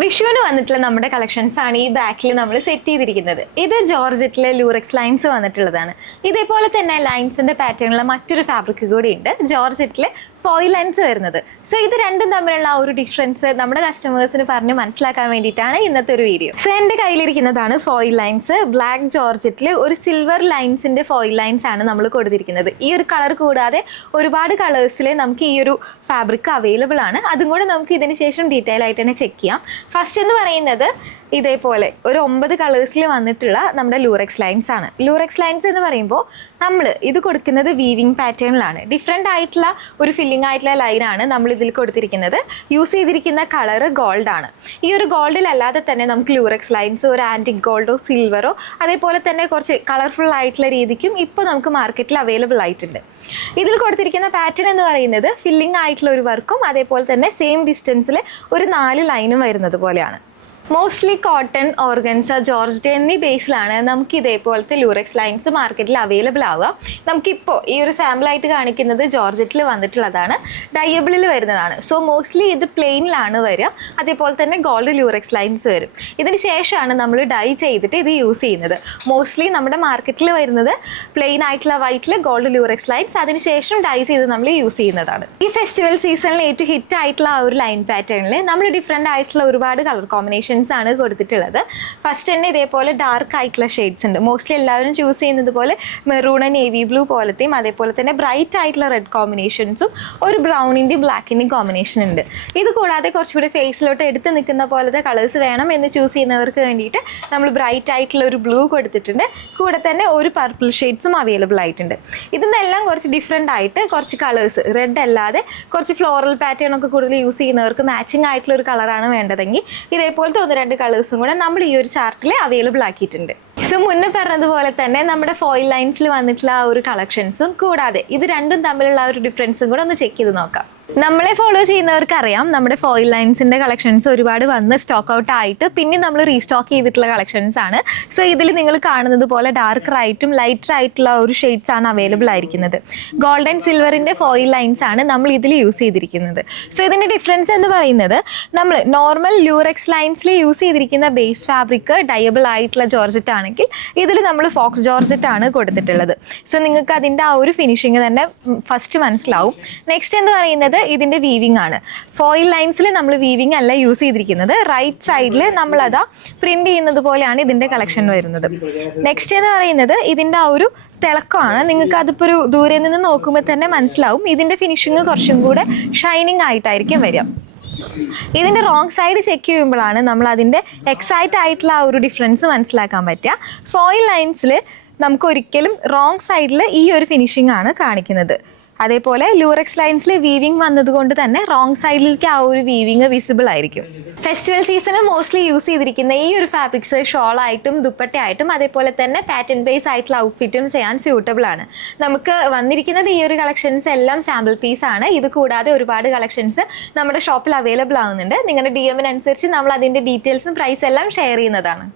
വിഷുവിന് വന്നിട്ടുള്ള നമ്മുടെ കളക്ഷൻസ് ആണ് ഈ ബാക്കിൽ നമ്മൾ സെറ്റ് ചെയ്തിരിക്കുന്നത്. ഇത് ജോർജറ്റിലെ ലൂറക്സ് ലൈൻസ് വന്നിട്ടുള്ളതാണ്. ഇതേപോലെ തന്നെ ലൈൻസിന്റെ പാറ്റേണിലുള്ള മറ്റൊരു ഫാബ്രിക് കൂടി ഉണ്ട്, ജോർജറ്റിലെ ഫോയിൽ ലൈൻസ് വരുന്നത്. സോ ഇത് രണ്ടും തമ്മിലുള്ള ആ ഒരു ഡിഫറൻസ് നമ്മുടെ കസ്റ്റമേഴ്സിന് പറഞ്ഞ് മനസ്സിലാക്കാൻ വേണ്ടിയിട്ടാണ് ഇന്നത്തെ ഒരു വീഡിയോ. സോ എൻ്റെ കയ്യിലിരിക്കുന്നതാണ് ഫോയിൽ ലൈൻസ്. ബ്ലാക്ക് ജോർജറ്റിൽ ഒരു സിൽവർ ലൈൻസിന്റെ ഫോയിൽ ലൈൻസ് ആണ് നമ്മൾ കൊടുത്തിരിക്കുന്നത്. ഈ ഒരു കളർ കൂടാതെ ഒരുപാട് കളേഴ്സിൽ നമുക്ക് ഈ ഒരു ഫാബ്രിക് അവൈലബിൾ ആണ്. അതും കൂടെ നമുക്ക് ഇതിന് ശേഷം ഡീറ്റെയിൽ ആയിട്ട് തന്നെ ചെക്ക് ചെയ്യാം. ഫസ്റ്റ് എന്ന് പറയുന്നത് ഇതേപോലെ ഒരു 9 കളേഴ്സിൽ വന്നിട്ടുള്ള നമ്മുടെ ലൂറക്സ് ലൈൻസ് ആണ്. ലൂറക്സ് ലൈൻസ് എന്ന് പറയുമ്പോൾ നമ്മൾ ഇത് കൊടുക്കുന്നത് വീവിങ് പാറ്റേണിലാണ്. ഡിഫറെൻ്റ് ആയിട്ടുള്ള ഒരു ഫില്ലിംഗ് ആയിട്ടുള്ള ലൈനാണ് നമ്മൾ ഇതിൽ കൊടുത്തിരിക്കുന്നത്. യൂസ് ചെയ്തിരിക്കുന്ന കളറ് ഗോൾഡ് ആണ്. ഈ ഒരു ഗോൾഡിലല്ലാതെ തന്നെ നമുക്ക് ലൂറക്സ് ലൈൻസ് ഒരു ആൻറ്റിക് ഗോൾഡോ സിൽവറോ അതേപോലെ തന്നെ കുറച്ച് കളർഫുൾ ആയിട്ടുള്ള രീതിക്കും ഇപ്പോൾ നമുക്ക് മാർക്കറ്റിൽ അവൈലബിൾ ആയിട്ടുണ്ട്. ഇതിൽ കൊടുത്തിരിക്കുന്ന പാറ്റേൺ എന്ന് പറയുന്നത് ഫില്ലിംഗ് ആയിട്ടുള്ള ഒരു വർക്കും അതേപോലെ തന്നെ സെയിം ഡിസ്റ്റൻസിൽ ഒരു 4 ലൈനും വരുന്നത് പോലെയാണ്. മോസ്റ്റ്ലി കോട്ടൺ, ഓർഗൻസ, ജോർജറ്റ് എന്നീ ബേസിലാണ് നമുക്ക് ഇതേപോലത്തെ ലൂറക്സ് ലൈൻസ് മാർക്കറ്റിൽ അവൈലബിൾ ആവുക. നമുക്കിപ്പോൾ ഈ ഒരു സാമ്പിളായിട്ട് കാണിക്കുന്നത് ജോർജറ്റിൽ വന്നിട്ടുള്ളതാണ്, ഡയബിളിൽ വരുന്നതാണ്. സോ മോസ്റ്റ്ലി ഇത് പ്ലെയിനിലാണ് വരിക. അതേപോലെ തന്നെ ഗോൾഡ് ലൂറക്സ് ലൈൻസ് വരും. ഇതിന് ശേഷമാണ് നമ്മൾ ഡൈ ചെയ്തിട്ട് ഇത് യൂസ് ചെയ്യുന്നത്. മോസ്റ്റ്ലി നമ്മുടെ മാർക്കറ്റിൽ വരുന്നത് പ്ലെയിൻ ആയിട്ടുള്ള വൈറ്റിൽ ഗോൾഡ് ലൂറക്സ് ലൈൻസ്, അതിനുശേഷം ഡൈ ചെയ്ത് നമ്മൾ യൂസ് ചെയ്യുന്നതാണ്. ഈ ഫെസ്റ്റിവൽ സീസണിൽ ഏറ്റവും ഹിറ്റ് ആയിട്ടുള്ള ആ ഒരു ലൈൻ പാറ്റേണിൽ നമ്മൾ ഡിഫറെൻ്റ് ആയിട്ടുള്ള ഒരുപാട് കളർ കോമ്പിനേഷൻ ആണ് കൊടുത്തിട്ടുള്ളത്. ഫസ്റ്റ് തന്നെ ഇതേപോലെ ഡാർക്ക് ആയിട്ടുള്ള ഷെയ്ഡ്സ് ഉണ്ട്. മോസ്റ്റ്ലി എല്ലാവരും ചൂസ് ചെയ്യുന്നത് പോലെ മെറൂൺ, നേവി ബ്ലൂ പോലത്തെയും അതേപോലെ തന്നെ ബ്രൈറ്റ് ആയിട്ടുള്ള റെഡ് കോമ്പിനേഷൻസും ഒരു ബ്രൗണിൻ്റെയും ബ്ലാക്കിൻ്റെയും കോമ്പിനേഷൻ ഉണ്ട്. ഇത് കൂടാതെ കുറച്ചുകൂടി ഫേസിലോട്ട് എടുത്ത് നിൽക്കുന്ന പോലത്തെ കളേഴ്സ് വേണം എന്ന് ചൂസ് ചെയ്യുന്നവർക്ക് വേണ്ടിയിട്ട് നമ്മൾ ബ്രൈറ്റ് ആയിട്ടുള്ള ഒരു ബ്ലൂ കൊടുത്തിട്ടുണ്ട്. കൂടെ തന്നെ ഒരു പർപ്പിൾ ഷെയ്ഡ്സും അവൈലബിൾ ആയിട്ടുണ്ട്. ഇതിനെല്ലാം കുറച്ച് ഡിഫറെൻ്റ് ആയിട്ട് കുറച്ച് കളേഴ്സ്, റെഡ് അല്ലാതെ കുറച്ച് ഫ്ലോറൽ പാറ്റേൺ ഒക്കെ കൂടുതൽ യൂസ് ചെയ്യുന്നവർക്ക് മാച്ചിങ് ആയിട്ടുള്ള ഒരു കളറാണ് വേണ്ടതെങ്കിൽ ഇതേപോലത്തെ 1-2 കളേഴ്സും കൂടെ നമ്മൾ ഈ ഒരു ചാർട്ടിൽ അവൈലബിൾ ആക്കിയിട്ടുണ്ട്. സോ മുന്നേ പറഞ്ഞതുപോലെ തന്നെ നമ്മുടെ ഫോയിൽ ലൈൻസിൽ വന്നിട്ടുള്ള ആ ഒരു കളക്ഷൻസും കൂടാതെ ഇത് രണ്ടും തമ്മിലുള്ള ആ ഒരു ഡിഫറൻസും കൂടെ ഒന്ന് ചെക്ക് ചെയ്ത് നോക്കാം. നമ്മളെ ഫോളോ ചെയ്യുന്നവർക്ക് അറിയാം, നമ്മുടെ ഫോയിൽ ലൈൻസിന്റെ കളക്ഷൻസ് ഒരുപാട് വന്ന് സ്റ്റോക്ക് ഔട്ട് ആയിട്ട് പിന്നെ നമ്മൾ റീസ്റ്റോക്ക് ചെയ്തിട്ടുള്ള കളക്ഷൻസ് ആണ്. സോ ഇതിൽ നിങ്ങൾ കാണുന്നത് പോലെ ഡാർക്ക് ആയിട്ടും ലൈറ്റർ ആയിട്ടുള്ള ഒരു ഷെയ്ഡ്സ് ആണ് അവൈലബിൾ ആയിരിക്കുന്നത്. ഗോൾഡ് ആൻഡ് സിൽവറിന്റെ ഫോയിൽ ലൈൻസ് ആണ് നമ്മൾ ഇതിൽ യൂസ് ചെയ്തിരിക്കുന്നത്. സോ ഇതിന്റെ ഡിഫറൻസ് എന്ന് പറയുന്നത് നമ്മൾ നോർമൽ ലൂറക്സ് ലൈൻസിൽ യൂസ് ചെയ്തിരിക്കുന്ന ബേസ് ഫാബ്രിക് ഡയബിൾ ആയിട്ടുള്ള ജോർജറ്റ് ആണെങ്കിൽ ഇതിൽ നമ്മൾ ഫോക്സ് ജോർജറ്റ് ആണ് കൊടുത്തിട്ടുള്ളത്. സോ നിങ്ങൾക്ക് അതിൻ്റെ ആ ഒരു ഫിനിഷിങ് തന്നെ ഫസ്റ്റ് മനസ്സിലാവും. നെക്സ്റ്റ് എന്ന് പറയുന്നത് ഇതിന്റെ വീവിംഗ് ആണ്. ഫോയിൽ ലൈൻസിൽ നമ്മൾ വീവിംഗ് അല്ല യൂസ് ചെയ്തിരിക്കുന്നത്. റൈറ്റ് സൈഡിൽ നമ്മളതാ പ്രിന്റ് ചെയ്യുന്നത് പോലെയാണ് ഇതിന്റെ കളക്ഷൻ വരുന്നത്. നെക്സ്റ്റ് എന്ന് പറയുന്നത് ഇതിന്റെ ആ ഒരു തിളക്കമാണ്. നിങ്ങൾക്ക് അതിപ്പോൾ ഒരു ദൂരെ നിന്ന് നോക്കുമ്പോൾ തന്നെ മനസ്സിലാവും. ഇതിന്റെ ഫിനിഷിങ് കുറച്ചും കൂടെ ഷൈനിങ് ആയിട്ടായിരിക്കും വരിക. ഇതിന്റെ റോങ് സൈഡ് ചെക്ക് ചെയ്യുമ്പോഴാണ് നമ്മൾ അതിന്റെ എക്സൈറ്റ് ആയിട്ടുള്ള ആ ഒരു ഡിഫറൻസ് മനസ്സിലാക്കാൻ പറ്റുക. ഫോയിൽ ലൈൻസിൽ നമുക്ക് ഒരിക്കലും റോങ് സൈഡിൽ ഈ ഒരു ഫിനിഷിംഗ് ആണ് കാണിക്കുന്നത്. അതേപോലെ ലൂറക്സ് ലൈൻസിൽ വീവിംഗ് വന്നതുകൊണ്ട് തന്നെ റോങ് സൈഡിലേക്ക് ആ ഒരു വീവിങ് വിസിബിൾ ആയിരിക്കും. ഫെസ്റ്റിവൽ സീസണ് മോസ്റ്റ്ലി യൂസ് ചെയ്തിരിക്കുന്ന ഈ ഒരു ഫാബ്രിക്സ് ഷോളായിട്ടും ദുപ്പട്ടയായിട്ടും അതേപോലെ തന്നെ പാറ്റേൺ ബേസ് ആയിട്ടുള്ള ഔട്ട്ഫിറ്റും ചെയ്യാൻ സ്യൂട്ടബിൾ ആണ്. നമുക്ക് വന്നിരിക്കുന്നത് ഈ ഒരു കളക്ഷൻസ് എല്ലാം സാമ്പിൾ പീസ് ആണ്. ഇത് കൂടാതെ ഒരുപാട് കളക്ഷൻസ് നമ്മുടെ ഷോപ്പിൽ അവൈലബിൾ ആവുന്നുണ്ട്. നിങ്ങളുടെ DM അനുസരിച്ച് നമ്മൾ അതിൻ്റെ ഡീറ്റെയിൽസും പ്രൈസ് എല്ലാം ഷെയർ ചെയ്യുന്നതാണ്.